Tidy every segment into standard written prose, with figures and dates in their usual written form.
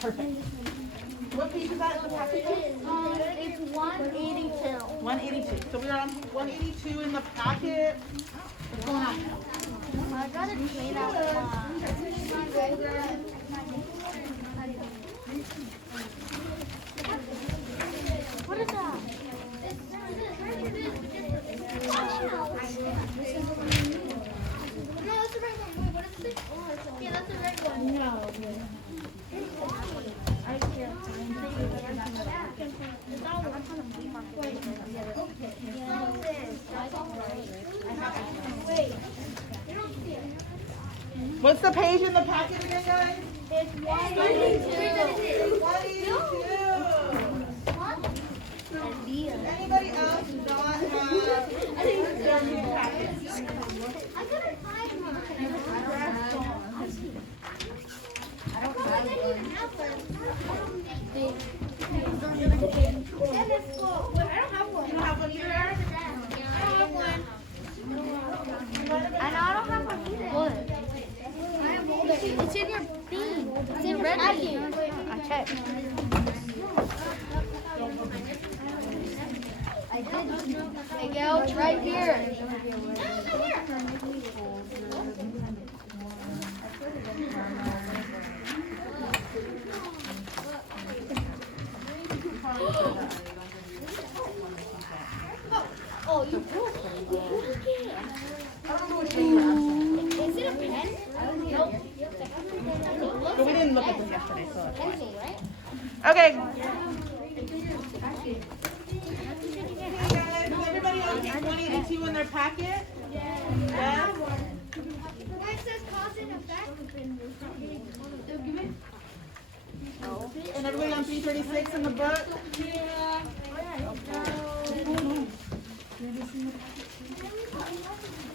Perfect. What page is that in the packet? It's 182. 182. So we are on 182 in the packet. What's going on? I gotta clean out one. What is that? No, that's the right one. Wait, what is it? Yeah, that's the right one. No. I can't. Wait. What's the page in the packet again, guys? It's 182. 182. Anybody else not have their new packets? I couldn't find mine. I don't have one. You don't have one either, Eric? And I don't have one either. What? It's in your thing. It's in red bean. I checked. I did. Miguel, it's right here. Oh, you broke it. I don't know what page you're on. Is it a pen? Nope. But we didn't look at this yesterday, so. Pencil, right? Okay. Hey guys, is everybody on page 182 in their packet? Yes. It says cause and effect. And everybody on 336 in the book?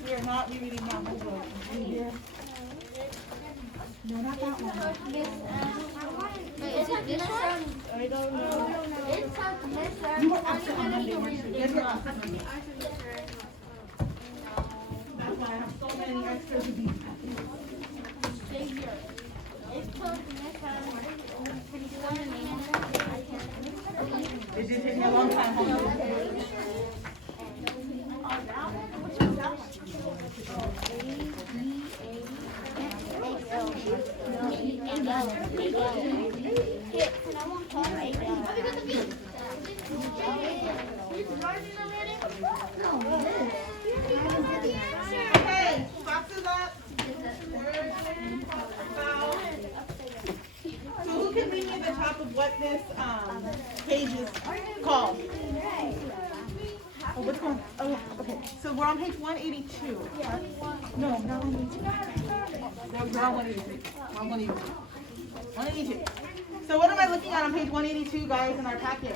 We are not reading that whole book. No, not that one. Wait, is it this one? I don't know. It's You were absent on Monday, weren't you? Yes, you were absent Monday. That's why I have so many extras of these packets. It did take me a long time home. Okay, boxes up. So who can read me the top of what this page is called? Oh, which one? Oh, yeah, okay. So we're on page 182. No, not 182. No, we're on 183. We're on 182. 182. So what am I looking at on page 182, guys, in our packet?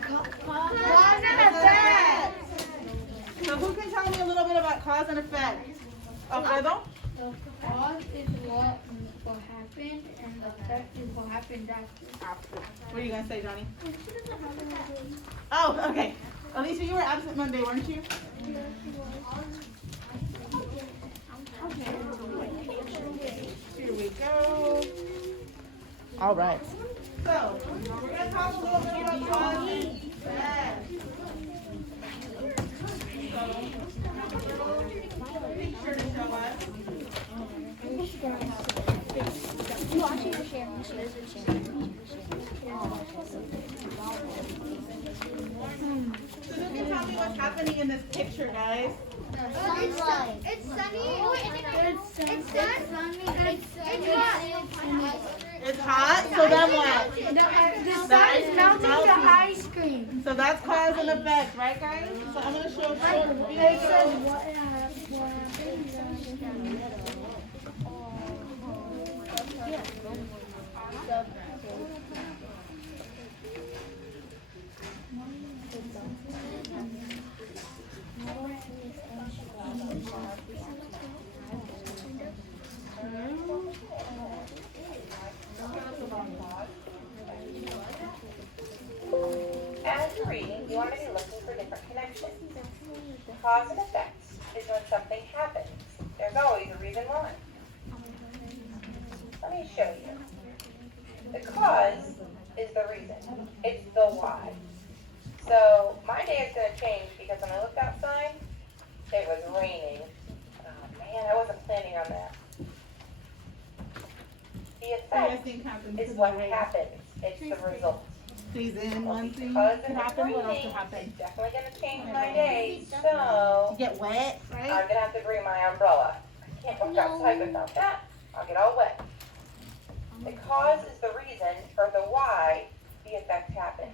Cause and effect. So who can tell me a little bit about cause and effect? Alfredo? The cause is what will happen, and the effect is what happens after. What are you going to say, Johnny? Oh, okay. Alicia, you were absent Monday, weren't you? Here we go. All right. So, we're going to talk a little bit about cause and effect. Picture to show us. Watching or sharing? So who can tell me what's happening in this picture, guys? Sunlight. It's sunny. It's sunny. It's hot. It's hot, so then what? The sun is melting the ice cream. So that's cause and effect, right, guys? So I'm going to show a short It says video. what happened. As you're reading, you want to be looking for different connections. Cause and effect is when something happens. There's always a reason why. Let me show you. The cause the reason. It's the why. So my day is going to change because when I looked outside, it was raining. Oh man, I wasn't planning on that. The effect Thing happens is because what of the rain. happens. It's the result. Season, Well, one thing because could it's happen, what else raining, could happen? it's definitely going to change my day. So Get wet, I'm right? going to have to bring my umbrella. I can't walk outside without that. I'll get all wet. The cause is the reason, or the why, the effect happens.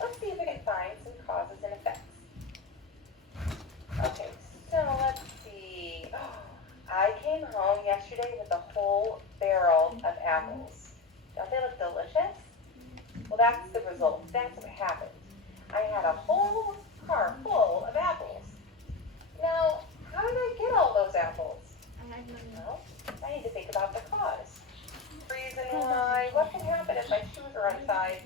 Let's see if we can find some causes and effects. Okay, so let's see. Oh, I came home yesterday with a whole barrel of apples. Don't they look delicious? Well, that's the result. That's what happened. I had a whole car full of apples. Now, how did I get all those apples? Well, I need to think about the cause. Reason why, what can happen if my shoes are untied?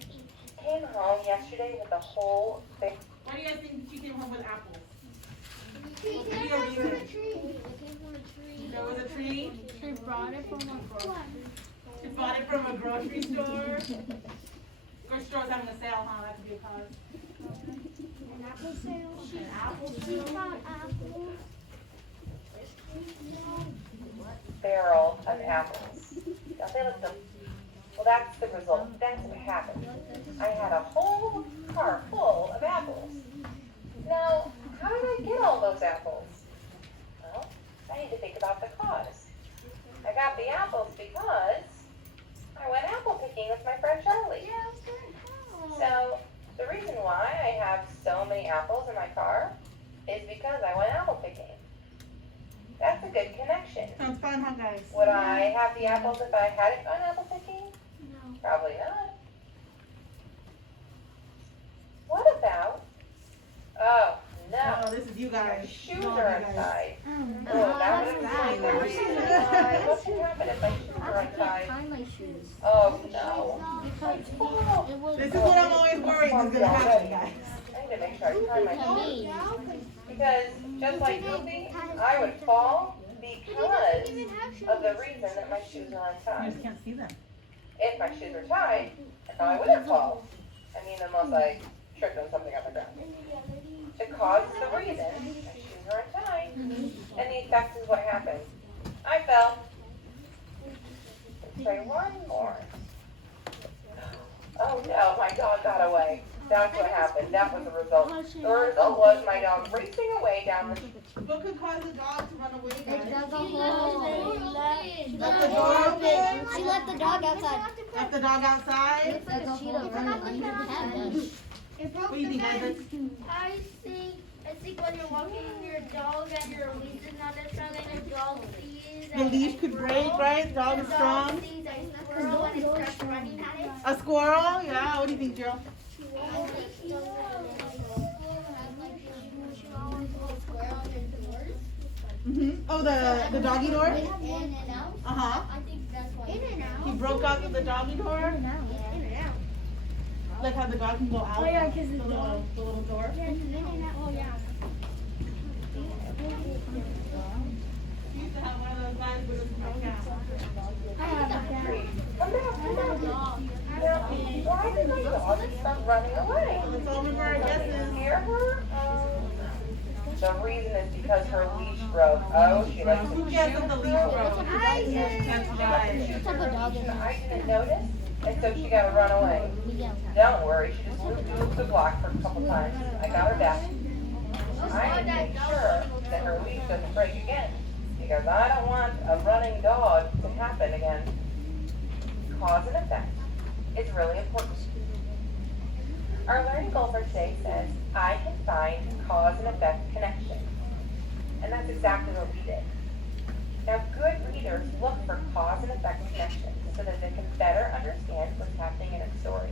Came home yesterday with a whole big. Why do you guys think she came home with apples? She came from a tree. There was a tree. She brought it from a grocery. She bought it from a grocery store. Grocery store's having a sale, huh? That could be a cause. An apple sale. An apple She sale. bought apples. Barrel of apples. Don't they look delicious? Well, that's the result. That's what happened. I had a whole car full of apples. Now, how did I get all those apples? Well, I need to think about the cause. I got the apples because I went apple picking with my friend Charlie. So, the reason why I have so many apples in my car is because I went apple picking. That's a good connection. Sounds fun, huh, guys? Would I have the apples if I hadn't gone apple picking? No. Probably not. What about, oh, no, Oh, this is you my guys. shoes No, are you guys. untied. Oh, Oh, that would explain the reason why. What can happen if my shoes are I can't untied? find my shoes. Oh, no. Because Oh, it was This is what I'm always worried is gonna happen, guys. I need to make sure I tie my to shoes. me. Because, just like Goofy, I would fall because of the reason that my shoes are You untied. just can't see them. If my shoes were tied, I thought I wouldn't fall. I mean, unless I tripped on something on the ground. The cause is the reason my shoes are untied, and the effect is what happened. I fell. Let's try one more. Oh no, my dog got away. That's what happened. That was the result. The result was my dog racing away down the street. What could cause a dog to run away, It guys? dug a hole. Left the door open? She left the dog outside. Left the dog outside? Like a cheetah running under the cabin. What do you think, guys? I think when you're walking your dog and your leash is not as strong and your dog sees The leash could break, right? The dog is strong. sees a squirrel and it starts running at it. A squirrel? Yeah, what do you think, Jill? Oh, the doggy door? Uh-huh. He broke out of the doggy door? Like how the dog can go out? Oh, yeah, 'cause the little door? Oh, yeah. He used to have one of those guys with his cat. Come back, come back. Now, why did my dog stop running away? Let's all remember our guesses. Hear her? The reason is because her leash broke. Oh, she left Who the guessed that the leash broke? That's right. What type of dog is it? I didn't notice, and so she got to run away. Don't worry, she just moved the block for a couple times. I got her back. I need to make sure that her leash doesn't break again, because I don't want a running dog to happen again. Cause and effect is really important. Our learning goal for today says, I can find cause and effect connection. And that's exactly what we did. Now, good readers look for cause and effect connections so that they can better understand what's happening in a story.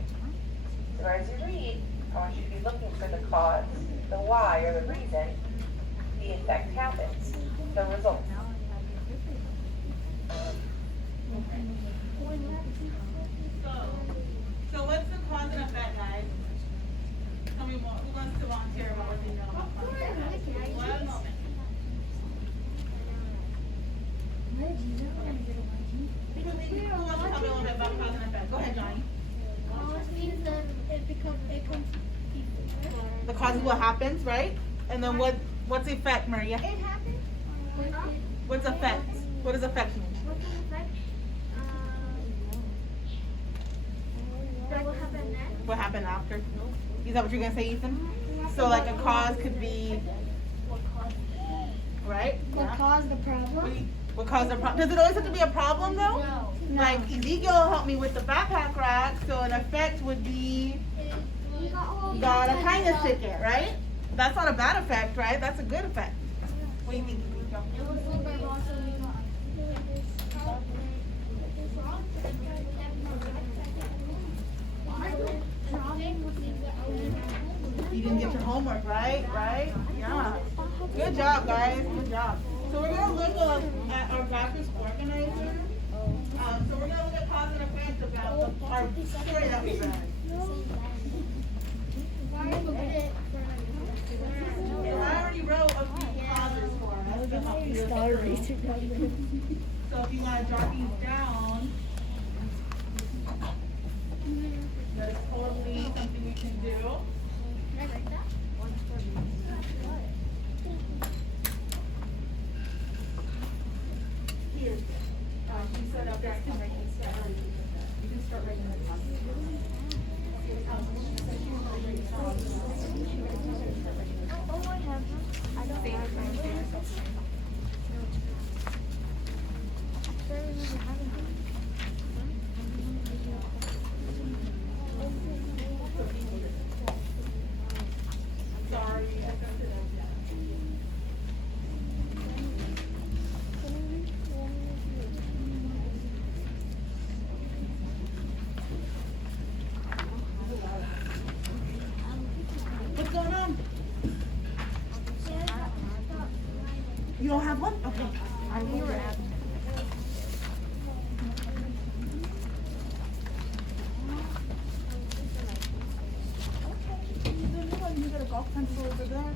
So as you read, I want you to be looking for the cause, the why, or the reason the effect happens, the result. So what's the cause and effect, guys? Tell me more. Who wants to volunteer about what they know about cause and effect? One moment. Who wants to tell me a little bit about cause and effect? Go ahead, Johnny. means that it comes The cause is what happens, right? And then what's the effect, Maria? It happens. What's effect? What does effect mean? What's the effect? That will happen next. What happened after? Is that what you're gonna say, Ethan? So like a cause could be, right? What Yeah. caused the problem? What caused the problem? Does it always have to be a problem though? No. Like Ezekiel helped me with the backpack rack, so an effect would be got a kindness ticket, right? That's not a bad effect, right? That's a good effect. What do you think, Ezekiel? It was super long, so we got. You didn't get your homework, right? Right? Yeah. Good job, guys. Good job. So we're gonna look at our backwards organizer. So we're gonna look at cause and effect about our story that we read. And I already wrote a few causes for us to help you. So if you want to jot these down, that's totally something we can do. Here, you set up there. You can start writing the causes. Sorry, I sent it out. What's going on? You don't have one? Okay. I will grab. You got a golf pencil over there.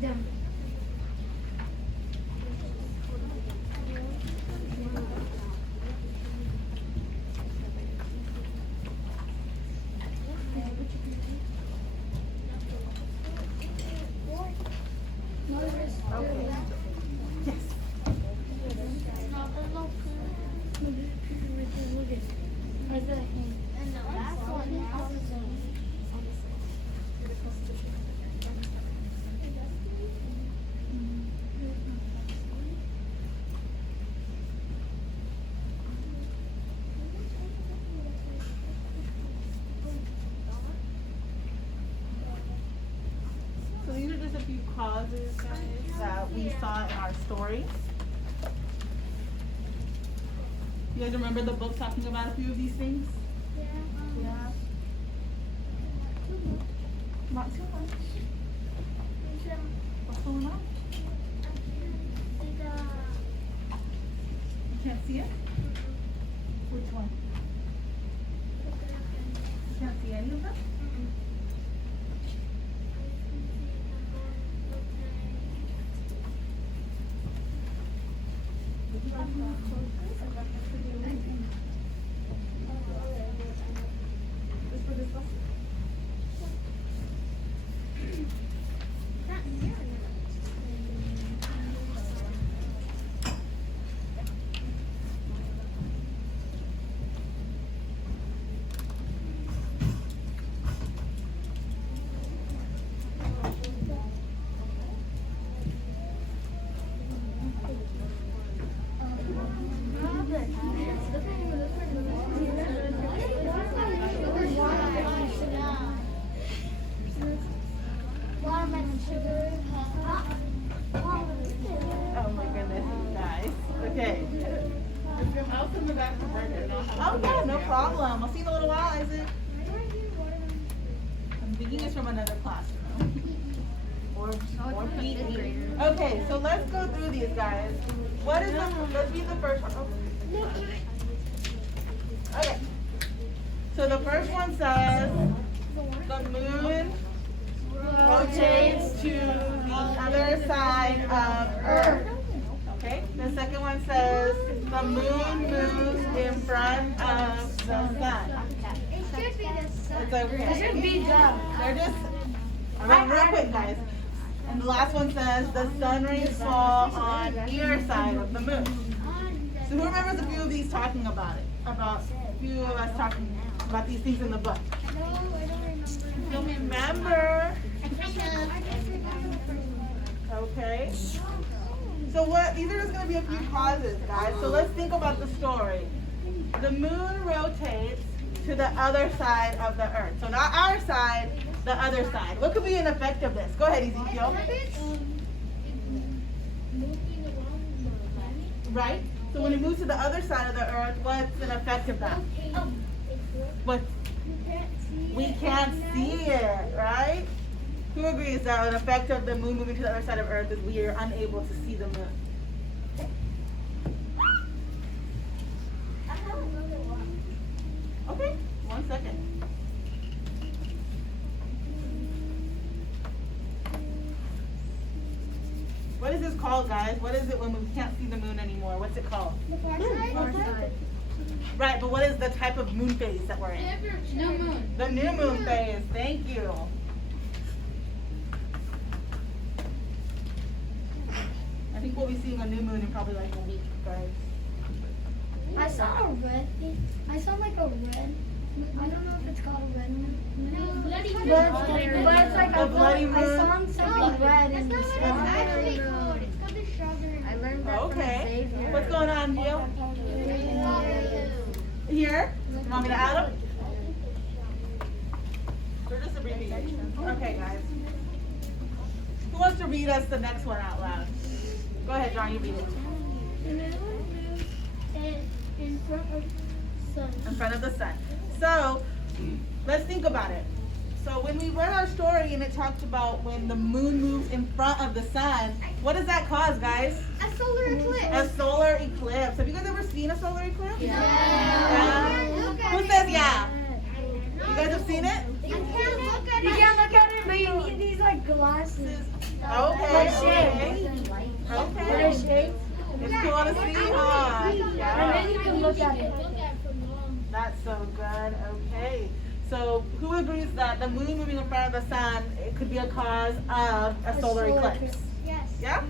Yes. And the last one is So these are just a few causes, guys, that we saw in our stories. You guys remember the book talking about a few of these things? Yeah. Not too much. What's going on? You can't see it? Which one? You can't see any of them? watermelon sugar. Oh my goodness, guys. Okay. I'll send them back to Brendan. Oh yeah, no problem. I'll see you in a little while, Isaac. I'm thinking it's from another classroom. Or PE. Okay, so let's go through these, guys. What is let's read the first one. Okay. So the first one says the moon rotates to the other side of Earth. the second one says the moon moves in front of the sun. It should be the sun. It's okay. It should be dumb. They're just, I'm going real quick, guys. And the last one says the sun rays fall on near side of the moon. So who remembers a few of these talking about it? About a few of us talking about these things in the book. No, I don't remember. Don't remember? I just remember the first one. Okay. So what? These are just going to be a few causes, guys. So let's think about the story. The moon rotates to the other side of the earth. So not our side, the other side. What could be an effect of this? Go ahead, Ezekiel. Right? So when it moves to the other side of the earth, what's an effect of that? What? We can't see it, right? Who agrees that an effect of the moon moving to the other side of earth is we are unable to see the moon? Okay, 1 second. What is this called, guys? What is it when we can't see the moon anymore? What's it called? The far side? Right, but what is the type of moon phase that we're in? New moon. The new moon phase. Thank you. I think we'll be seeing a new moon in probably like a week, guys. I saw a red thing. I saw like a red. I don't know if it's called a red moon. Bloody moon. But it's like The bloody I moon. saw something red in That's the not what it's sky. actually called. It's called the strawberry. I learned that from Okay. Xavier. What's going on, Neil? Here? You want me to add them? They're just abbreviations. Okay, guys. Who wants to read us the next one out loud? Go ahead, John, you read it. In front of sun. In front of the sun. So, let's think about it. So when we read our story and it talked about when the moon moves in front of the sun, what does that cause, guys? A solar eclipse. A solar eclipse. Have you guys ever seen a solar eclipse? Yeah. Yeah? Who says yeah? You guys have seen it? You can't look at You it. can't look at it, but you need these like glasses. Okay. shades. Okay. shades. It's cool to see, huh? And Yeah. then you can look at it. That's so good. Okay. So who agrees that the moon moving in front of the sun, it could be a cause of a solar eclipse? Yes. Yeah?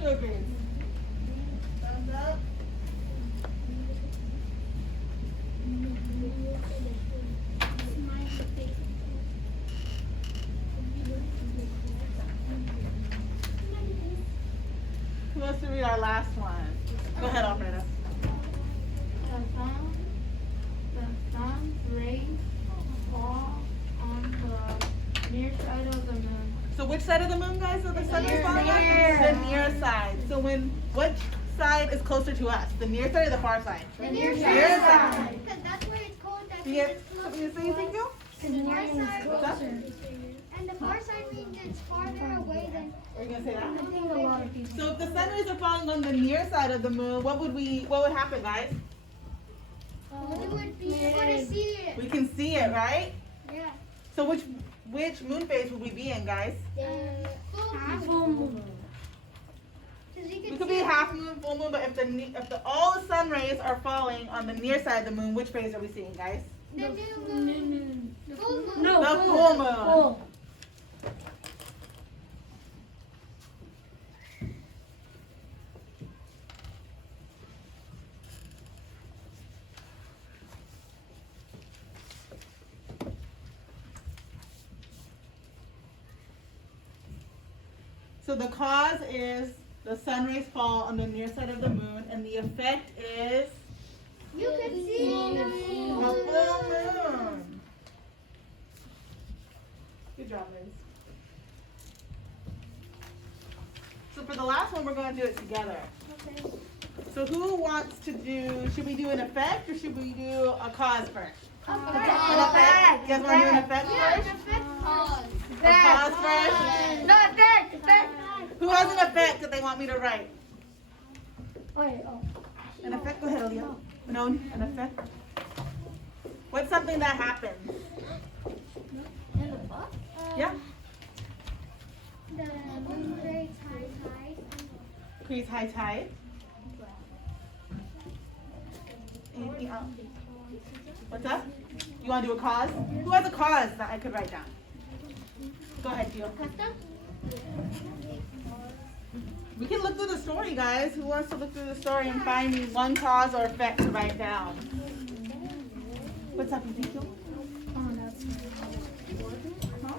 Who agrees? Thumbs up. Who wants to read our last one? Go ahead, Alfredo. The sun's rays fall on the near side of the moon. So which side of the moon, guys, are the sun is falling on? Near. The near side. So which side is closer to us? The near side or the far side? The near Near side. side. Because that's where it's cold. That's Do you where have it's something to say, Ezekiel? The far side. What's up? And the far side means it's farther away than. Are you gonna say that? I think a lot of people. So if the sun rays are falling on the near side of the moon, what would happen, guys? We would be able to see it. We can see it, right? Yeah. So which moon phase would we be in, guys? Full moon. We could be half moon, full moon, but if all the sun rays are falling on the near side of the moon, which phase are we seeing, guys? The new moon. Full moon. No, The full moon. Full. So the cause is the sun rays fall on the near side of the moon, and the effect is You can see the a full full moon. moon. Good job, ladies. So for the last one, we're going to do it together. Okay. So who wants to do, should we do an effect or should we do a cause first? An effect? You guys want to do an effect first? A cause first? No, effect. Who has an effect that they want me to write? Oh. An effect? Go ahead, Aaliyah. No, an effect? What's something that happens? In the book? Yeah? The moon creates high tide. Creates high tide. Anything else? What's up? You want to do a cause? Who has a cause that I could write down? Go ahead, Gio. We can look through the story, guys. Who wants to look through the story and find me one cause or effect to write down? What's up, Ezekiel? Huh?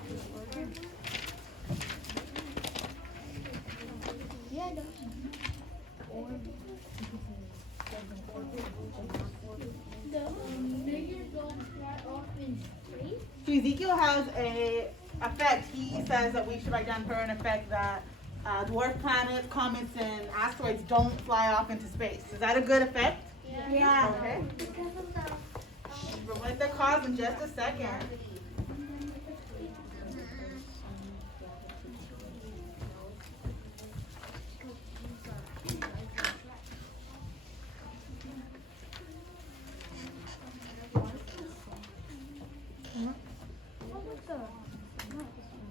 So Ezekiel has a effect. He says that we should write down for an effect that dwarf planets, comets, and asteroids don't fly off into space. Is that a good effect? Yeah. Okay. We'll write the cause in just a second.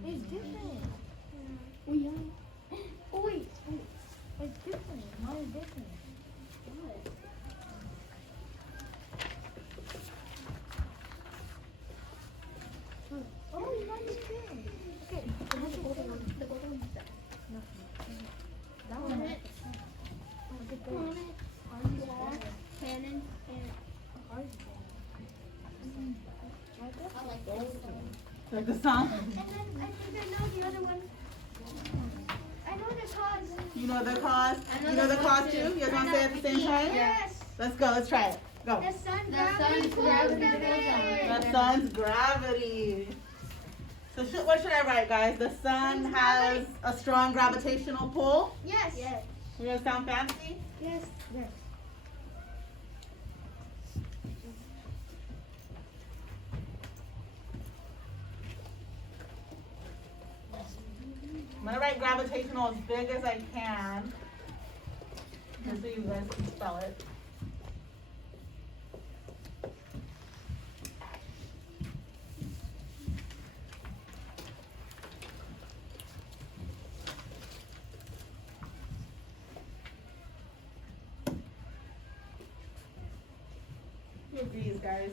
It's different. Oh, yeah. Oh, wait. It's different. Mine is different. Oh, mine is different. Okay. The bottom one. No. That one. Cannon. Like the song? And then I think I know the other one. I know the cause. You know the cause? You know the cause too? You guys want to say it at the same time? Yes. Let's go. Let's try it. Go. The sun sun's gravity pulls them. The sun's gravity. So what should I write, guys? The sun has a strong gravitational pull. Yes. Yes. We're gonna sound fancy? Yes. I'm gonna write gravitational as big as I can, just so you guys can spell it. Who agrees, guys?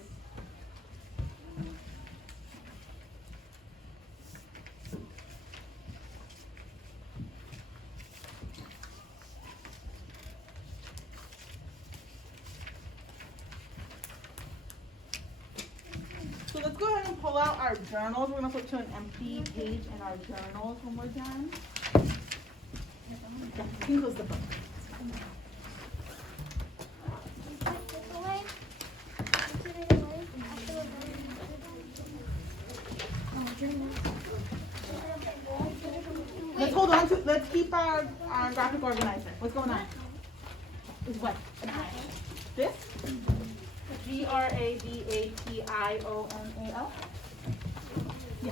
So let's go ahead and pull out our journals. We're gonna flip to an empty page in our journals when we're done. Yeah, you can close the book. Let's hold on to, let's keep our graphic organizer. What's going on? Is what? An I. This? GRAVATIONAL? Yeah.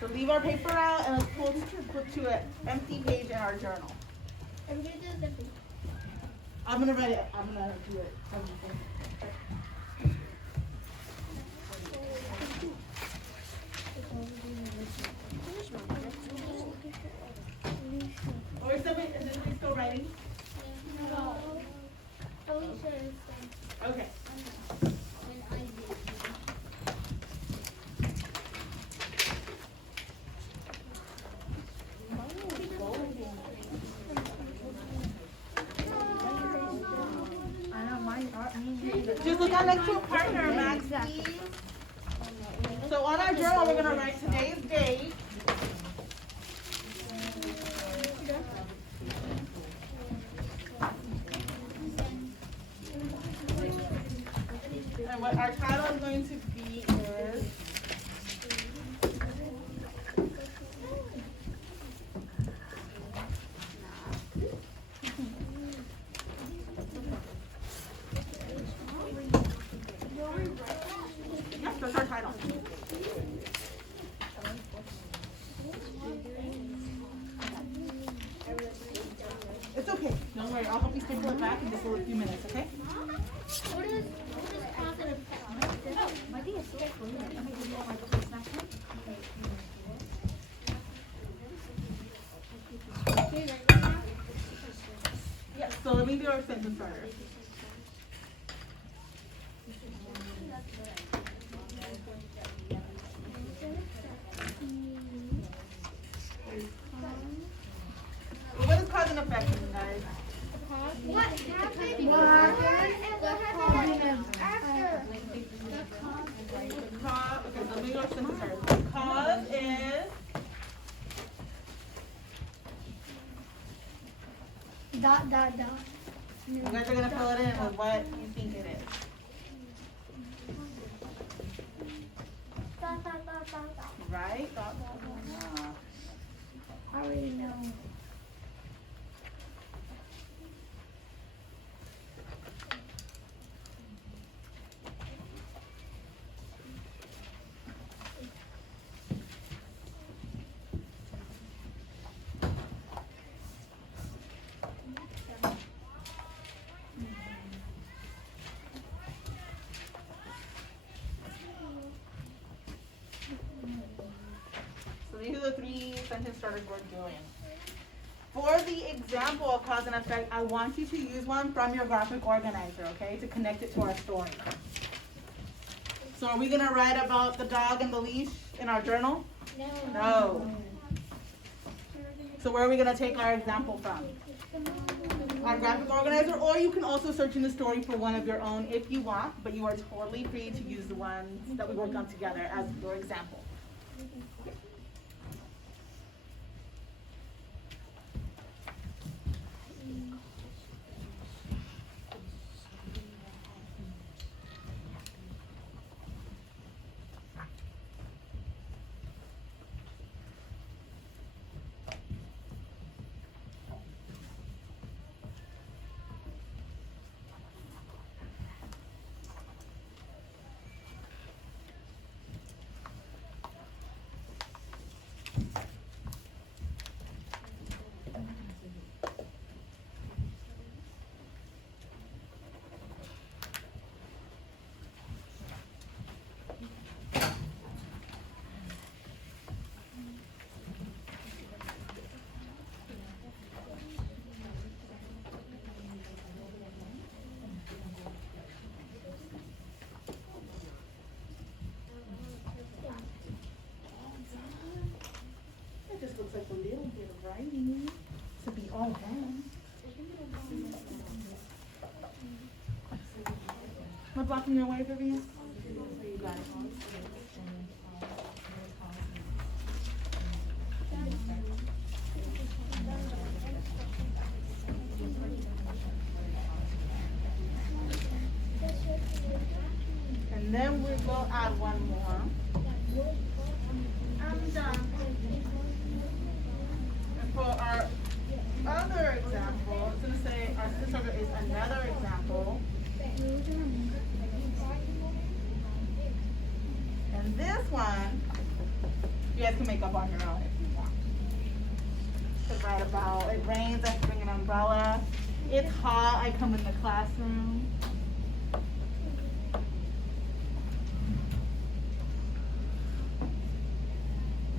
So leave our paper out and let's flip to an empty page in our journal. I'm gonna write it. I'm gonna do it. Or is somebody still writing? No. Alicia is Okay. Just look on next to a partner, Max. So on our journal, we're going to write today's date. And what our title is going to be is Don't worry, I'll help you staple it back in just a few minutes, okay? What is cause and effect? I think it's so cool. Yeah, so let me do our sentence starter. What is cause and effect, you guys? What happened before and what happened after? Cause, okay, so let me do our sentence starter. Cause is Dot, dot, dot. you guys are gonna fill it in with what you think it is. Dot, dot, dot, dot, dot. Right? I already know. So these are the 3 sentence starters we're doing. For the example of cause and effect, I want you to use one from your graphic organizer, okay, to connect it to our story. So are we gonna write about the dog and the leash in our journal? No. So where are we gonna take our example from? Our graphic organizer, or you can also search in the story for one of your own if you want, but you are totally free to use the ones that we worked on together as your example. It just looks like a little bit of writing to be all done. Am I blocking your way, Vivian? You got it. And then we will add one more. I'm done. And for our other example, it's gonna say our sister is another example. And this one, you guys can make up on your own if you want. Could write about it rains, I bring an umbrella. It's hot, I come in the classroom.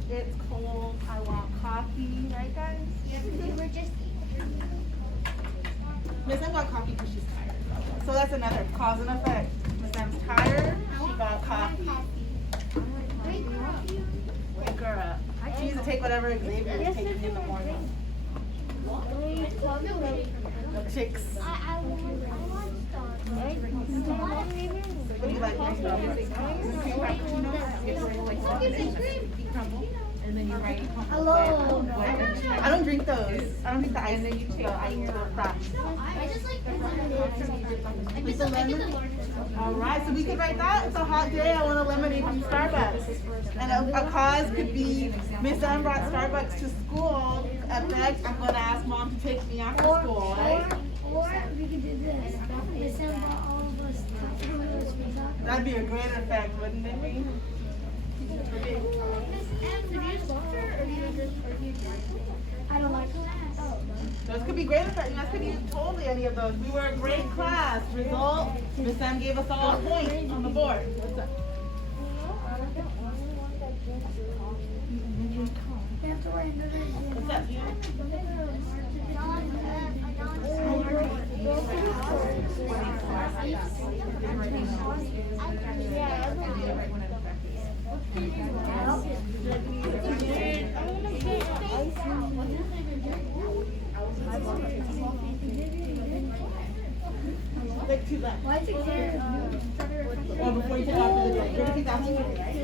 It's cold, I want coffee, right guys? We're just Miss M got coffee because she's tired. So that's another cause and effect. Miss M's tired, she got coffee. Wake her up. She needs to take whatever Xavier is taking in the morning. Milkshakes. I want What do you like? Cream frappuccino? Tea crumble? And then you write Hello. I don't drink those. I don't think the ice will crack. I just like With the lemon? Alright, so we could write that. It's a hot day. I want a lemonade from Starbucks. And a cause could be Miss M brought Starbucks to school. Effect, I'm going to ask mom to take me after school, right? Or we could do this. Miss M brought all of us tacos. That'd be a great effect, wouldn't it be? I don't like Those could be great effect. You guys could use totally any of those. We were a great class. Result, Miss M gave us all a point on the board. What's up? What's up? Like two left. Why is it here? Or before you take off the day. You're gonna keep that one, right?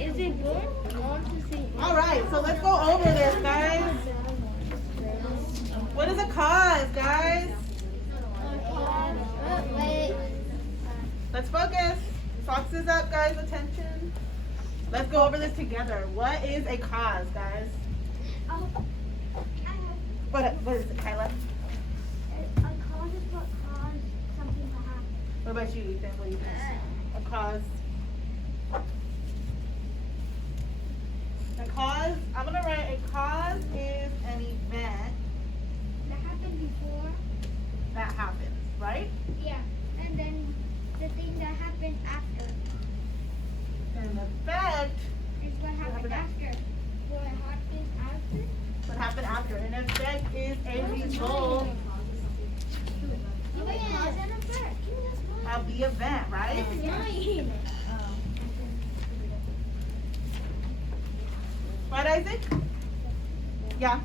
Is it good? I want to see. All right, so let's go over this, guys. What is a cause, guys? Wait. Let's focus. Foxes up, guys. Attention. Let's go over this together. What is a cause, guys? What is it, Kyla? A cause is what caused something to happen. What about you, Ethan? What do you think? A cause. A cause, I'm gonna write a cause is an event That happened before. that happens, right? Yeah. And then the thing that happened after An effect, is what happened after. What happened after? what happened after. An effect is a result Cause and effect. of the event, right? Right, Isaac? Yeah.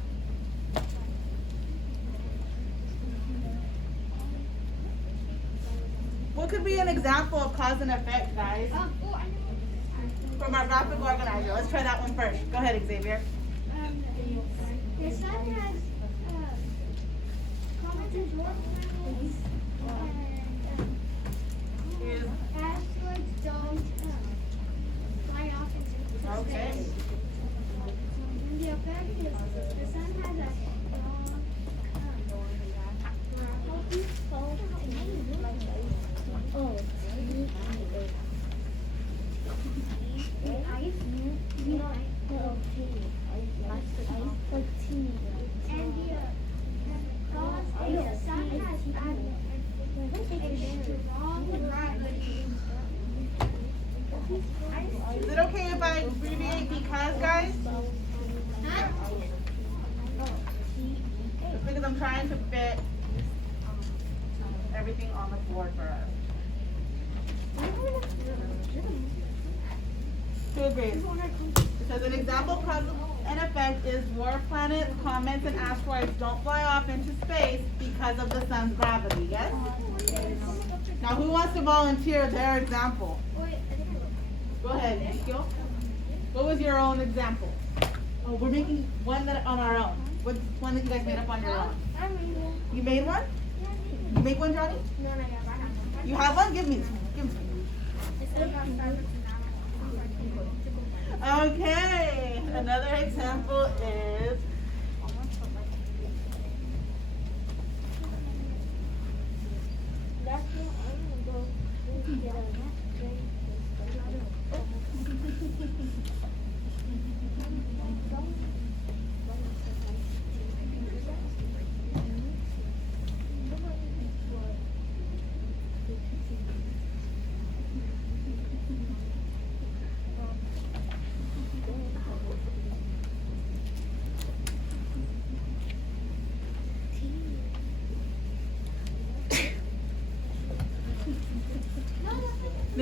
What could be an example of cause and effect, guys? From our graphic organizer. Let's try that one first. Go ahead, Xavier. The sun has comets and dwarf planets Is and asteroids don't fly off into okay. space. And the effect is the sun has a strong and the cause is the sun has a strong gravity. Is it okay if I abbreviate because, guys? Just because I'm trying to fit everything on the board for us. Who agrees? It says an example of cause and effect is dwarf planets, comets, and asteroids don't fly off into space because of the sun's gravity, yes? Now who wants to volunteer their example? Go ahead, Ezekiel. What was your own example? Oh, we're making one that on our own. What's one that you guys made up on your own? You made one? You make one, Johnny? You have one? Give me. Give me. Okay. Another example is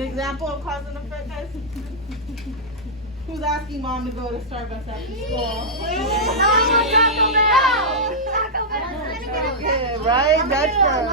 an example of cause and effect, guys. Who's asking mom to go to Starbucks after school? Okay, right? That's good.